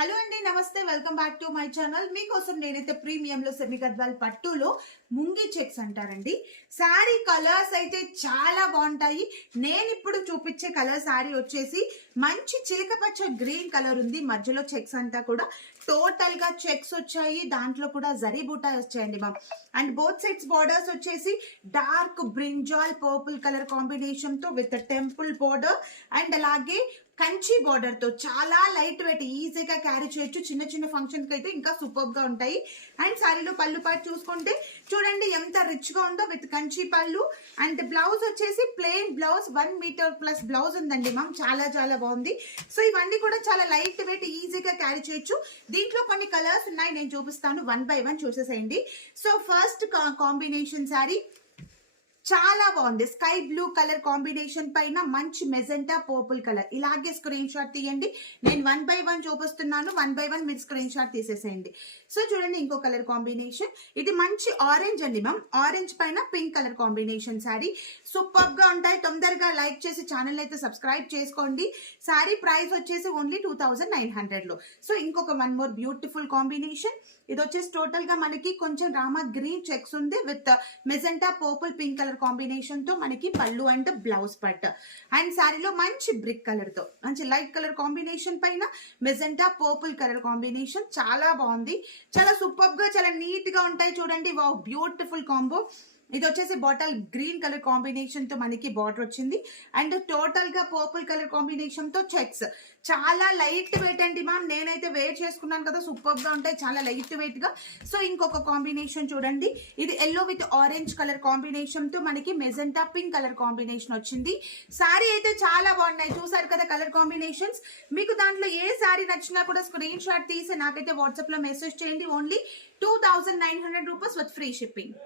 Hello అండి, నమస్తే. Welcome back to my channel. మీకోసం నేనైతే ప్రీమియంలో సెమీ గద్వాల్ పట్టులో ముంగి చెక్స్ అంటారండి. శారీ కలర్స్ అయితే చాలా బాగుంటాయి. నేను ఇప్పుడు చూపించే కలర్ శారీ వచ్చేసి మంచి చిలకపచ్చ గ్రీన్ కలర్ ఉంది. మధ్యలో చెక్స్ అంతా కూడా టోటల్ గా చెక్స్ వచ్చాయి. దాంట్లో కూడా జరీ బూటా వచ్చాయండి ma'am. And both sides borders వచ్చేసి dark brinjal purple colour combination తో విత్ టెంపుల్ బార్డర్ అండ్ అలాగే కంచి బార్డర్ తో చాలా లైట్ వెయిట్, ఈజీగా క్యారీ చేయొచ్చు. చిన్న చిన్న ఫంక్షన్స్ కి అయితే ఇంకా సూపర్ గా ఉంటాయి. అండ్ సారీలో పళ్ళు పాటు చూసుకుంటే చూడండి ఎంత రిచ్ గా ఉందో విత్ కంచి పళ్ళు. అండ్ బ్లౌజ్ వచ్చేసి plain blouse 1 metre plus blouse ఉందండి మ్యామ్. చాలా చాలా బాగుంది. సో ఇవన్నీ కూడా చాలా లైట్ వెయిట్, ఈజీగా క్యారీ చేయొచ్చు. దీంట్లో కొన్ని కలర్స్ ఉన్నాయి, నేను చూపిస్తాను. 1 by 1 చూసేసేయండి. సో ఫస్ట్ కాంబినేషన్ శారీ చాలా బాగుంది. స్కై బ్లూ కలర్ కాంబినేషన్ పైన మంచి మెజెంటా పర్పుల్ కలర్. ఇలాగే స్క్రీన్ షాట్ తీయండి. నేను 1 by 1 చూపిస్తున్నాను. 1 by 1 మీరు స్క్రీన్ షాట్ తీసేసేయండి. సో చూడండి ఇంకో కలర్ కాంబినేషన్. ఇది మంచి ఆరెంజ్ అండి మ్యామ్. ఆరెంజ్ పైన pink colour combination sari. Super గా ఉంటాయి. తొందరగా లైక్ చేసి ఛానల్ అయితే సబ్స్క్రైబ్ చేసుకోండి. శారీ ప్రైస్ వచ్చేసి ఓన్లీ 2900 లో. సో ఇంకొక 1 మోర్ బ్యూటిఫుల్ కాంబినేషన్. ఇది వచ్చేసి టోటల్ గా మనకి కొంచెం రామా గ్రీన్ చెక్స్ ఉంది with magenta purple pink colour combination తో మనకి పళ్ళు అండ్ బ్లౌజ్ పట్. అండ్ శారీలో మంచి బ్రిక్ కలర్ తో మంచి లైట్ కలర్ కాంబినేషన్ పైన మెజెంటా పర్పుల్ కలర్ కాంబినేషన్. చాలా బాగుంది. చాలా సూపర్ గా చాలా నీట్ గా ఉంటాయి. చూడండి, వావ్, బ్యూటిఫుల్ కాంబో. ఇది వచ్చేసి బాటిల్ గ్రీన్ కలర్ కాంబినేషన్ తో మనకి బార్డర్ వచ్చింది. అండ్ టోటల్ గా పర్పుల్ కలర్ కాంబినేషన్ తో చెక్స్. చాలా లైట్ వెయిట్ అండి మ్యామ్. నేనైతే వేర్ చేసుకున్నాను కదా, సూపర్ గా ఉంటాయి, చాలా లైట్ వెయిట్ గా. సో ఇంకొక కాంబినేషన్ చూడండి. ఇది yellow with orange colour combination తో మనకి మెజెంటా పింక్ కలర్ కాంబినేషన్ వచ్చింది. శారీ అయితే చాలా బాగున్నాయి. చూసారు కదా కలర్ కాంబినేషన్స్. మీకు దాంట్లో ఏ శారీ నచ్చినా కూడా స్క్రీన్ షాట్ తీసి నాకైతే వాట్సాప్ లో మెసేజ్ చేయండి. Only 2900 rupees with free shipping.